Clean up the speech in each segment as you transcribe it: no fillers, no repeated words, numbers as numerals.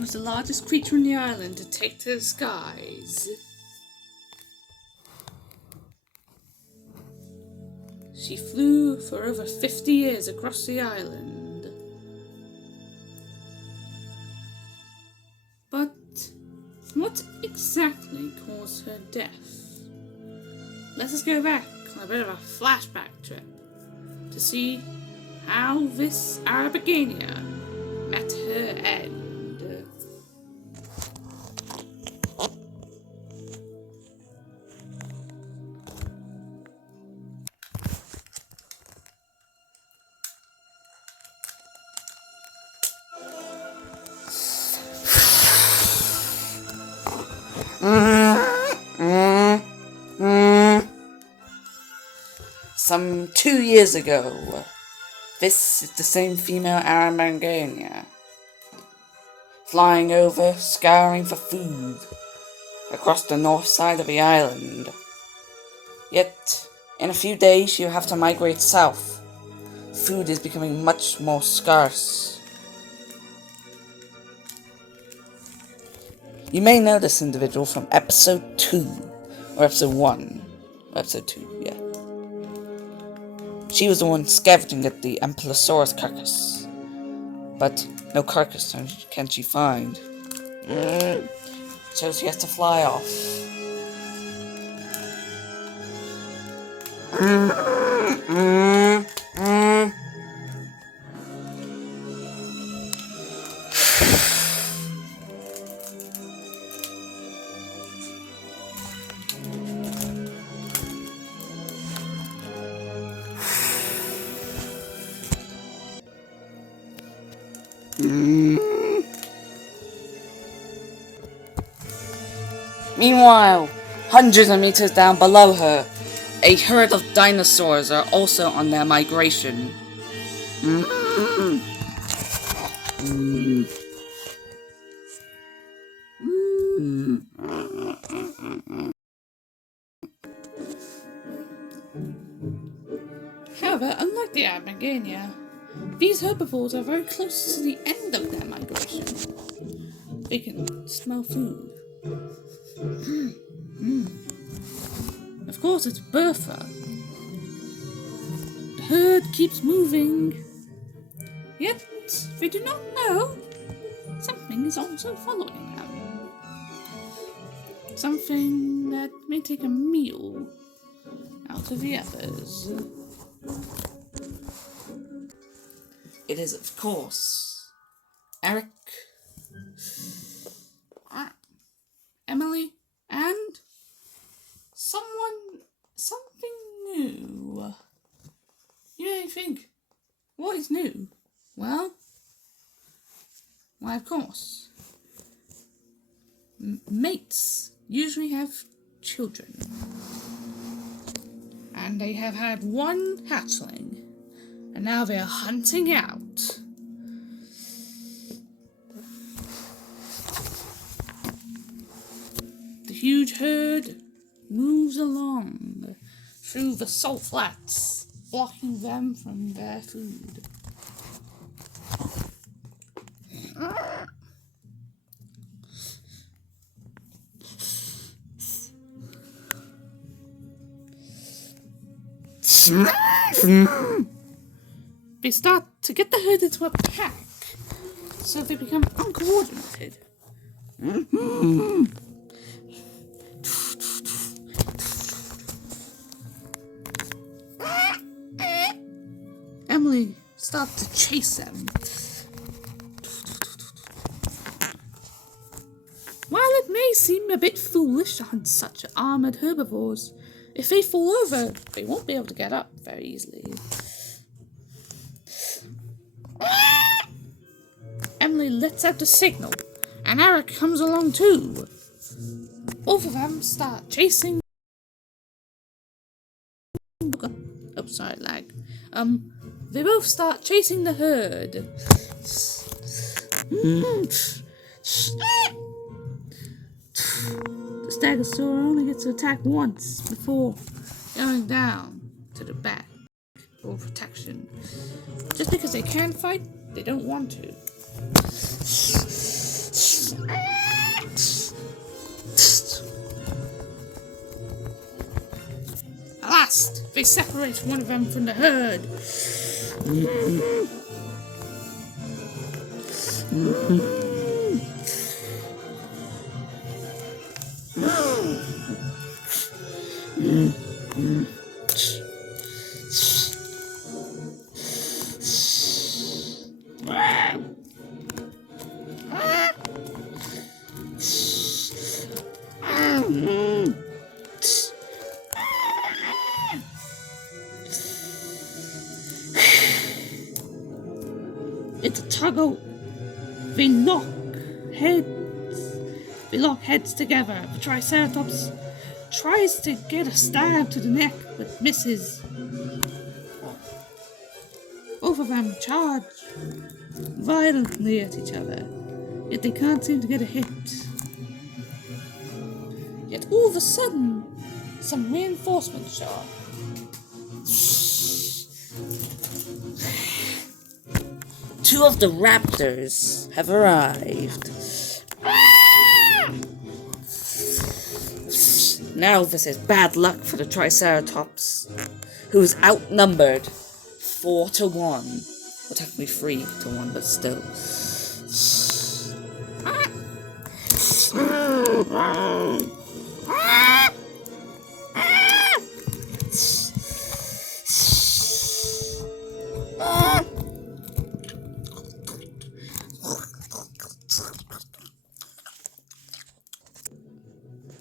was the largest creature on the island to take to the skies. She flew for over 50 years across the island. But what exactly caused her death? Let us go back on a bit of a flashback trip to see how this Arambouragania met her end. Some 2 years ago, this is the same female Arambouragania, flying over, scouring for food across the north side of the island. Yet, in a few days she'll have to migrate south. Food is becoming much more scarce. You may know this individual from episode 2, or episode 1, or episode 2, yeah. She was the one scavenging at the Elaphrosaurus carcass. But no carcass can she find. So she has to fly off. Meanwhile, hundreds of meters down below her, a herd of dinosaurs are also on their migration. However, unlike the Arambouragania, these herbivores are very close to the end of their migration. They can smell food. Of course, it's Bertha. The herd keeps moving. Yet, they do not know something is also following them. Something that may take a meal out of the others. It is, of course, Eric, Emily, and something new. You may think, what is new? Well, why, of course, mates usually have children, and they have had one hatchling, and now they are hunting out. The huge herd moves along through the salt flats, blocking them from their food. They start to get the herd into a pack, so they become uncoordinated. Emily starts to chase them. While it may seem a bit foolish to hunt such armored herbivores, if they fall over, they won't be able to get up very easily. Emily lets out a signal, and Eric comes along too. Both of them start chasing. Oh, sorry, lag. They both start chasing the herd. The stegosaur only gets to attack once before going down to the back for protection. Just because they can fight, they don't want to. last, they separate one of them from the herd. It's a tuggle. They lock heads together. The Triceratops tries to get a stab to the neck, but misses. Both of them charge violently at each other, yet they can't seem to get a hit. Yet all of a sudden, some reinforcements show up. Two of the raptors have arrived. Now this is bad luck for the Triceratops, who is outnumbered 4-1. Well, technically 3-1, but still.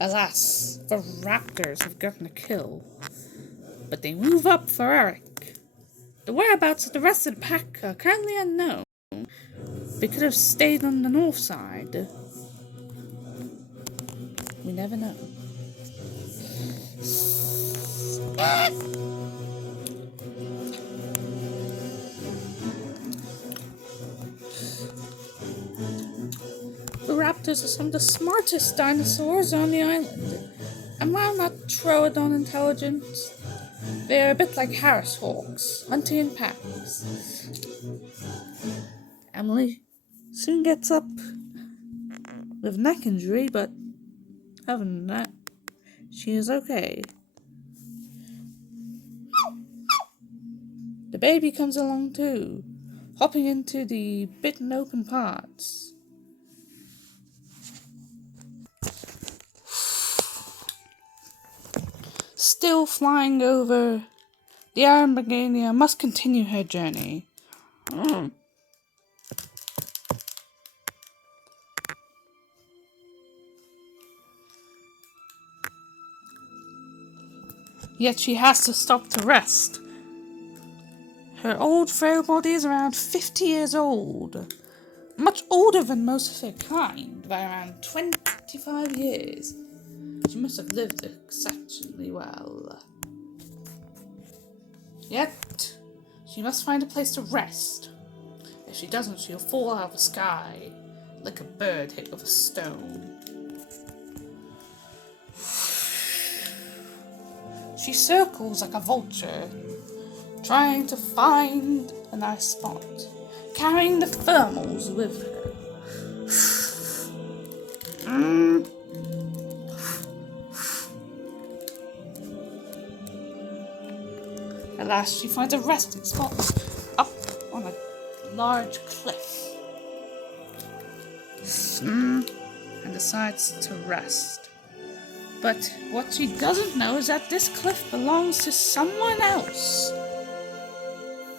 Alas, the raptors have gotten a kill, but they move up for Eric. The whereabouts of the rest of the pack are currently unknown. They could have stayed on the north side. We never know. The raptors are some of the smartest dinosaurs on the island, and while not Troodon intelligent, they are a bit like Harris hawks, hunting in packs. Emily soon gets up with a neck injury, but other than that, she is okay. The baby comes along too, hopping into the bitten open parts. Still flying over, the Arambouragania must continue her journey. Yet she has to stop to rest. Her old frail body is around 50 years old, much older than most of her kind, by around 25 years. She must have lived exceptionally well. Yet, she must find a place to rest. If she doesn't, she'll fall out of the sky, like a bird hit with a stone. She circles like a vulture, trying to find a nice spot, carrying the thermals with her. At last, she finds a resting spot up on a large cliff and decides to rest. But what she doesn't know is that this cliff belongs to someone else,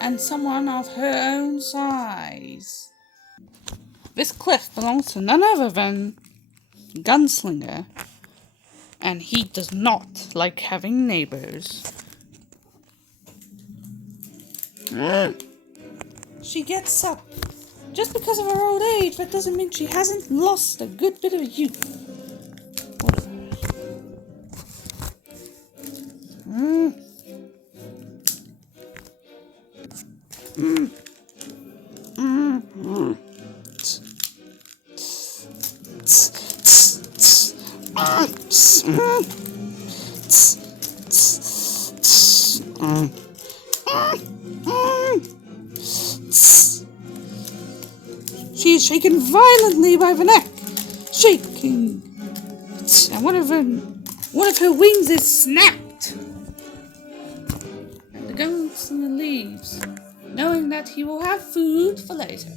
and someone of her own size. This cliff belongs to none other than Gunslinger, and he does not like having neighbors. She gets up. Just because of her old age, that doesn't mean she hasn't lost a good bit of youth. What is She is shaken violently by the neck, shaking, and one of her wings is snapped. rustling of leaves, knowing that he will have food for later.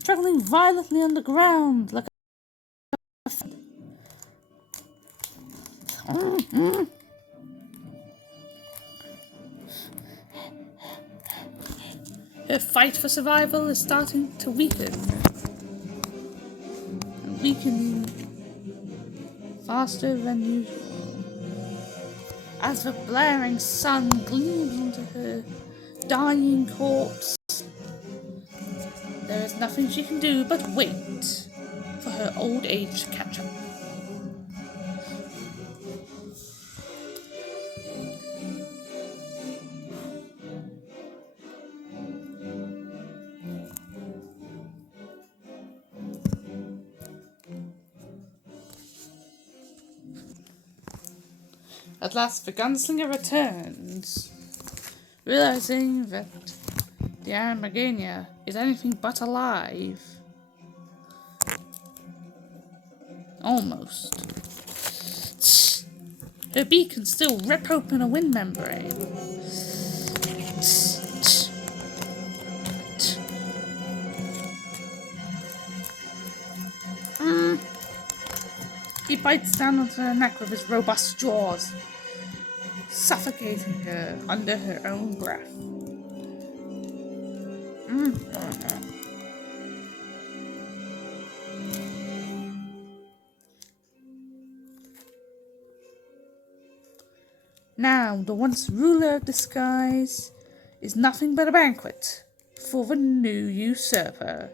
Struggling violently on the ground like a Her fight for survival is starting to weaken. And weakening faster than usual. As the blaring sun gleams onto her dying corpse, there is nothing she can do but wait for her old age to catch up. At last, the gunslinger returns, realizing that the Arambouragania is anything but alive. Almost. Her beak can still rip open a wind membrane. He bites down onto her neck with his robust jaws, suffocating her under her own breath. Now, the once ruler of the skies is nothing but a banquet for the new usurper.